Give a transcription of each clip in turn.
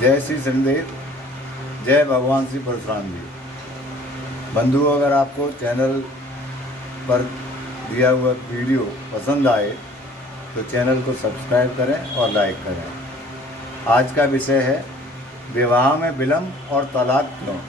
जय श्री शनिदेव, जय भगवान श्री परशुराम जी। बंधुओं, अगर आपको चैनल पर दिया हुआ वीडियो पसंद आए तो चैनल को सब्सक्राइब करें और लाइक करें। आज का विषय है विवाह में विलम्ब और तलाक क्यों।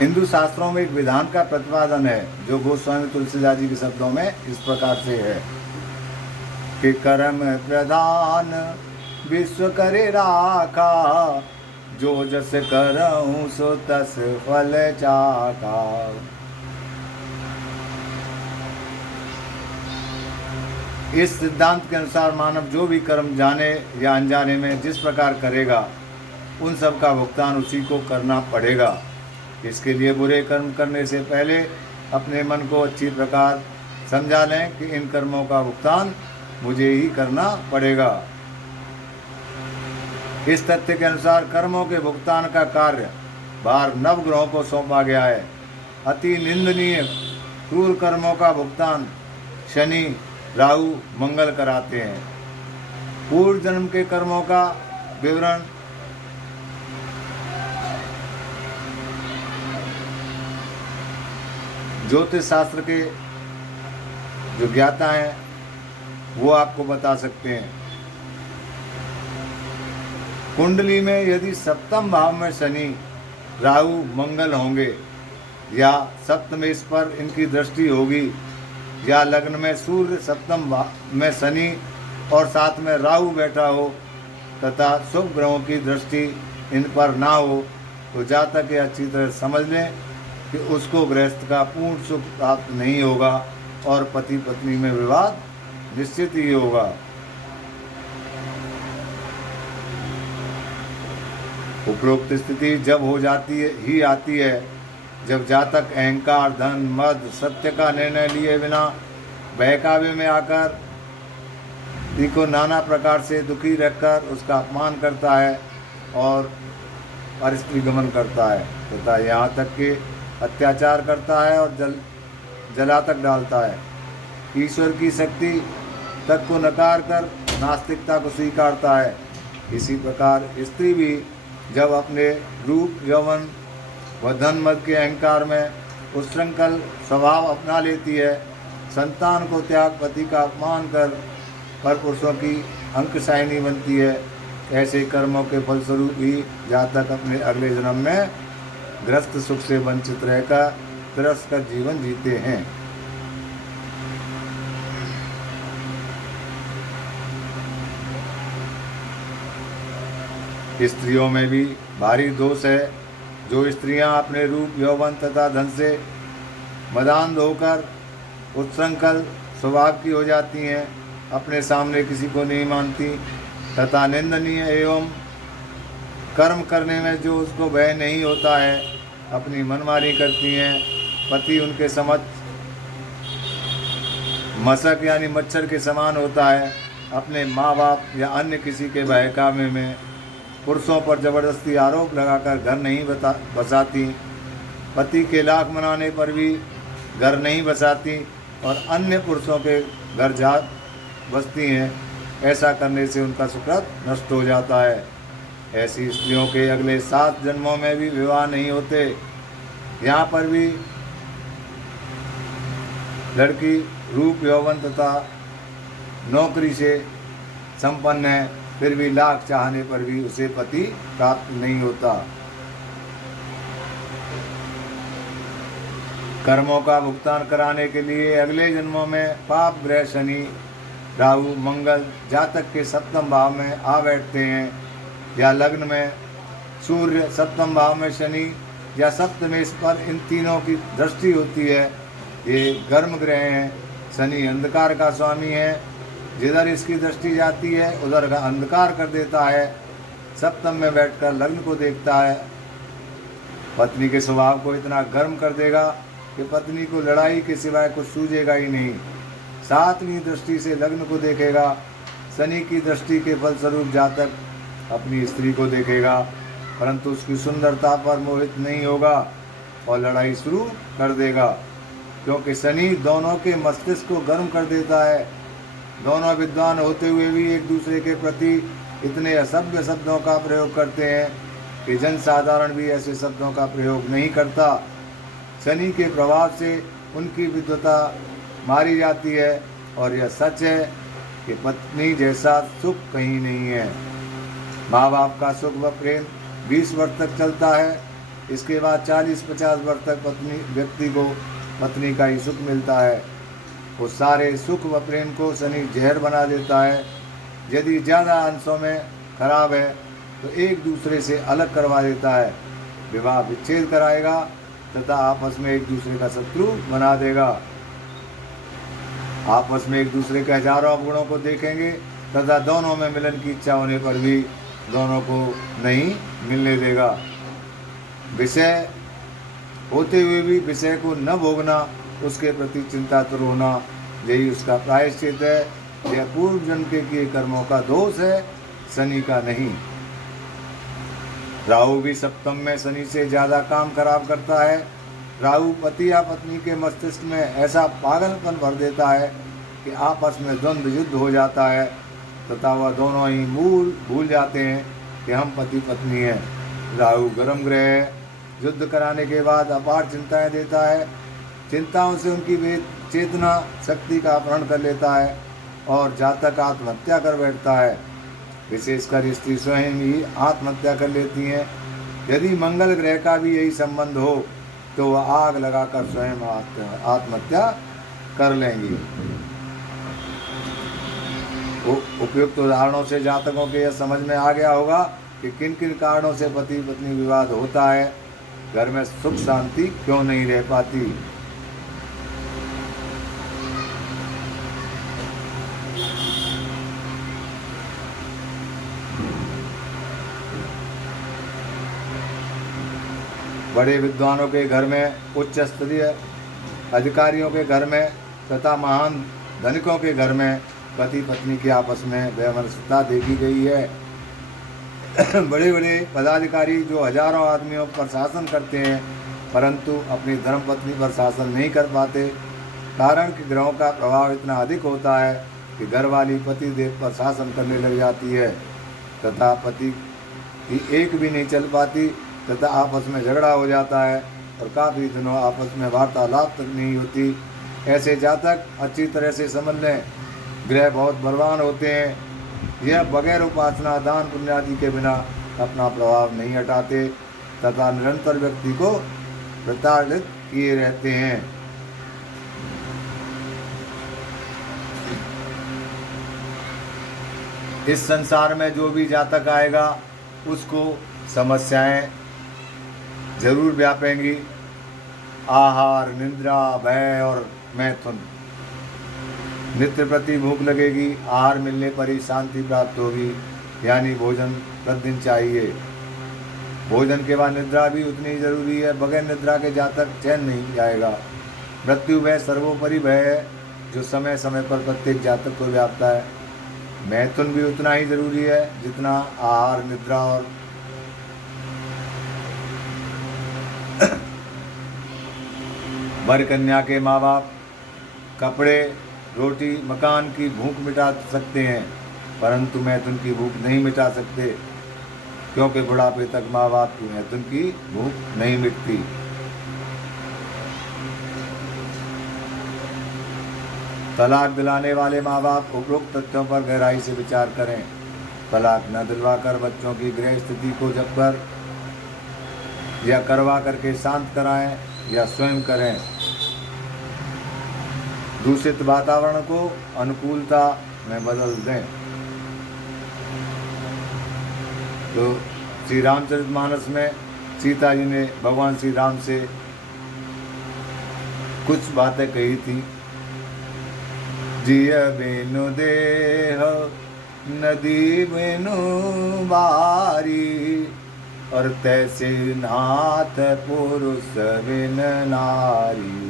हिंदू शास्त्रों में एक विधान का प्रतिपादन है जो गोस्वामी तुलसीदास जी के शब्दों में इस प्रकार से है कि कर्म प्रधान विश्व करे राखा, जो जस करऊं सो तस फल चाका। इस सिद्धांत के अनुसार मानव जो भी कर्म जाने या अनजाने में जिस प्रकार करेगा उन सब का भुगतान उसी को करना पड़ेगा। इसके लिए बुरे कर्म करने से पहले अपने मन को अच्छी प्रकार समझा लें कि इन कर्मों का भुगतान मुझे ही करना पड़ेगा। इस तथ्य के अनुसार कर्मों के भुगतान का कार्य भार नवग्रहों को सौंपा गया है। अति निंदनीय क्रूर कर्मों का भुगतान शनि, राहु, मंगल कराते हैं। पूर्व जन्म के कर्मों का विवरण ज्योतिष शास्त्र के जो ज्ञाता हैं वो आपको बता सकते हैं। कुंडली में यदि सप्तम भाव में शनि, राहु, मंगल होंगे या सप्तमेश पर इनकी दृष्टि होगी या लग्न में सूर्य सप्तम भाव में शनि और साथ में राहु बैठा हो तथा शुभ ग्रहों की दृष्टि इन पर ना हो तो जातक ये अच्छी तरह समझ लें कि उसको गृहस्थ का पूर्ण सुख प्राप्त नहीं होगा और पति पत्नी में विवाद निश्चित ही होगा। उपरोक्त स्थिति जब हो जाती है ही आती है जब जातक अहंकार, धन, मद, सत्य का निर्णय लिए बिना बहकावे में आकर स्त्री को नाना प्रकार से दुखी रखकर उसका अपमान करता है और परस्त्री गमन करता है तथा यहाँ तक कि अत्याचार करता है और जला तक डालता है। ईश्वर की शक्ति तक को नकार कर नास्तिकता को स्वीकारता है। इसी प्रकार स्त्री भी जब अपने रूप, यौवन व धन मद के अहंकार में उच्छृंखल स्वभाव अपना लेती है, संतान को त्याग, पति का अपमान कर परपुरुषों की अंकशायिनी बनती है। ऐसे कर्मों के फलस्वरूप ही जातक अपने अगले जन्म में गृहस्थ सुख से वंचित रहकर तिरस्कृत जीवन जीते हैं। स्त्रियों में भी भारी दोष है। जो स्त्रियां अपने रूप, यौवन तथा धन से मदान्ध होकर उच्छृंखल स्वभाव की हो जाती हैं, अपने सामने किसी को नहीं मानती तथा निंदनीय एवं कर्म करने में जो उसको भय नहीं होता है अपनी मनमानी करती हैं। पति उनके समक्ष मशक यानी मच्छर के समान होता है। अपने माँ बाप या अन्य किसी के बहकावे में पुरुषों पर जबरदस्ती आरोप लगाकर घर नहीं बसाती। पति के लाख मनाने पर भी घर नहीं बसाती और अन्य पुरुषों के घर जा बसती हैं। ऐसा करने से उनका सुकृत नष्ट हो जाता है। ऐसी स्त्रियों के अगले 7 जन्मों में भी विवाह नहीं होते। यहाँ पर भी लड़की रूप, यौवन तथा नौकरी से संपन्न है, फिर भी लाख चाहने पर भी उसे पति प्राप्त नहीं होता। कर्मों का भुगतान कराने के लिए अगले जन्मों में पाप ग्रह शनि, राहु, मंगल जातक के सप्तम भाव में आ बैठते हैं या लग्न में सूर्य सप्तम भाव में शनि या सप्तमेश पर इन तीनों की दृष्टि होती है। ये गर्म ग्रह हैं। शनि अंधकार का स्वामी है, जिधर इसकी दृष्टि जाती है उधर का अंधकार कर देता है। सप्तम में बैठकर लग्न को देखता है। पत्नी के स्वभाव को इतना गर्म कर देगा कि पत्नी को लड़ाई के सिवाय कुछ सूझेगा ही नहीं। 7वीं दृष्टि से लग्न को देखेगा। शनि की दृष्टि के फलस्वरूप जातक अपनी स्त्री को देखेगा परंतु उसकी सुंदरता पर मोहित नहीं होगा और लड़ाई शुरू कर देगा, क्योंकि शनि दोनों के मस्तिष्क को गर्म कर देता है। दोनों विद्वान होते हुए भी एक दूसरे के प्रति इतने असभ्य शब्दों का प्रयोग करते हैं कि जनसाधारण भी ऐसे शब्दों का प्रयोग नहीं करता। शनि के प्रभाव से उनकी विद्वता मारी जाती है और यह सच है कि पत्नी जैसा सुख कहीं नहीं है। माँ बाप का सुख व प्रेम 20 वर्ष तक चलता है। इसके बाद 40-50 वर्ष तक व्यक्ति को पत्नी का ही सुख मिलता है। उस सारे सुख व प्रेम को शनि जहर बना देता है। यदि ज़्यादा अंशों में खराब है तो एक दूसरे से अलग करवा देता है, विवाह विच्छेद कराएगा तथा आपस में एक दूसरे का शत्रु बना देगा। आपस में एक दूसरे के हजारों गुणों को देखेंगे तथा दोनों में मिलन की इच्छा होने पर भी दोनों को नहीं मिलने देगा। विषय होते हुए भी विषय को न भोगना, उसके प्रति चिंतातुर होना, यही उसका प्रायश्चित है। यह पूर्व जन्म के किए कर्मों का दोष है, शनि का नहीं। राहु भी सप्तम में शनि से ज़्यादा काम खराब करता है। राहु पति या पत्नी के मस्तिष्क में ऐसा पागलपन भर देता है कि आपस में द्वंद्व युद्ध हो जाता है तथा वह दोनों ही भूल जाते हैं कि हम पति पत्नी हैं। राहु गर्म ग्रह है, युद्ध कराने के बाद अपार चिंताएं देता है। चिंताओं से उनकी चेतना शक्ति का अपहरण कर लेता है और जातक आत्महत्या कर बैठता है। विशेषकर स्त्री स्वयं ही आत्महत्या कर लेती हैं। यदि मंगल ग्रह का भी यही संबंध हो तो वह आग लगाकर स्वयं आत्महत्या कर लेंगी। उपयुक्त उदाहरणों से जातकों के यह समझ में आ गया होगा कि किन किन कारणों से पति पत्नी विवाद होता है, घर में सुख शांति क्यों नहीं रह पाती। बड़े विद्वानों के घर में, उच्च स्तरीय अधिकारियों के घर में तथा महान धनिकों के घर में पति पत्नी के आपस में वैमनस्यता देखी गई है। बड़े बड़े पदाधिकारी जो हजारों आदमियों पर शासन करते हैं परंतु अपनी धर्मपत्नी पर शासन नहीं कर पाते, कारण कि ग्रहों का प्रभाव इतना अधिक होता है कि घरवाली पति देव पर शासन करने लग जाती है तथा पति की एक भी नहीं चल पाती तथा आपस में झगड़ा हो जाता है और काफ़ी दिनों आपस में वार्तालाप तक नहीं होती। ऐसे जातक अच्छी तरह से समझ लें, ग्रह बहुत बलवान होते हैं। यह बगैर उपासना दान पुण्यादि के बिना अपना प्रभाव नहीं हटाते तथा निरंतर व्यक्ति को प्रताड़ित किए रहते हैं। इस संसार में जो भी जातक आएगा उसको समस्याएं जरूर व्यापेंगी। आहार, निद्रा, भय और मैथुन। नित्य प्रति भूख लगेगी, आहार मिलने पर ही शांति प्राप्त होगी, यानी भोजन प्रतिदिन चाहिए। भोजन के बाद निद्रा भी उतनी ही जरूरी है, बगैर निद्रा के जातक चैन नहीं जाएगा। मृत्यु भय सर्वोपरि भय है जो समय समय पर प्रत्येक जातक को व्यापता है। मैथुन भी उतना ही जरूरी है जितना आहार, निद्रा और वर कन्या के माँ बाप कपड़े, रोटी, मकान की भूख मिटा सकते हैं परंतु मैथुन की भूख नहीं मिटा सकते, क्योंकि बुढ़ापे तक माँ बाप की मैथुन की भूख नहीं मिटती। तलाक दिलाने वाले माँ बाप उपरोक्त तथ्यों पर गहराई से विचार करें। तलाक न दिलवाकर बच्चों की गृह स्थिति को जब कर या करवा करके शांत कराएं या स्वयं करें। दूषित वातावरण को अनुकूलता में बदल दें। तो श्री रामचरितमानस में सीता जी ने भगवान श्री राम से कुछ बातें कही थी। जिय बिनु देह नदी बिनु बारी, और तैसे नाथ पुरुष बिन नारी।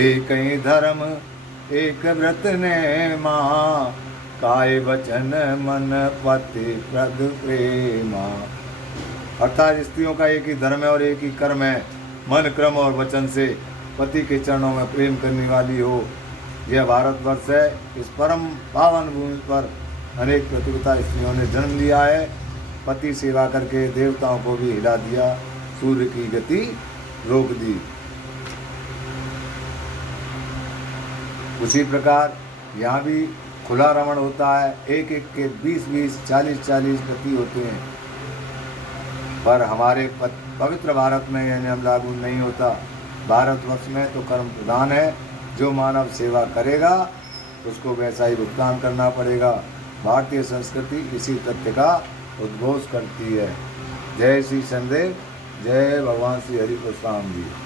एक ही धर्म एक व्रत ने माँ, काय वचन मन पति प्रद प्रेमा। अर्थात स्त्रियों का एक ही धर्म है और एक ही कर्म है, मन, क्रम और वचन से पति के चरणों में प्रेम करने वाली हो। यह भारतवर्ष है। इस परम पावन भूमि पर अनेक प्रतियोगिता स्त्रियों ने जन्म लिया है। पति सेवा करके देवताओं को भी हिला दिया, सूर्य की गति रोक दी। उसी प्रकार यहाँ भी खुला रमण होता है, एक एक के 20-20, 40-40 पति होते हैं। पर हमारे पवित्र भारत में यह नियम लागू नहीं होता। भारतवर्ष में तो कर्म प्रधान है, जो मानव सेवा करेगा उसको वैसा ही भुगतान करना पड़ेगा। भारतीय संस्कृति इसी तथ्य का उद्घोष करती है। जय श्री शनिदेव, जय भगवान श्री हरि प्रसन्न जी।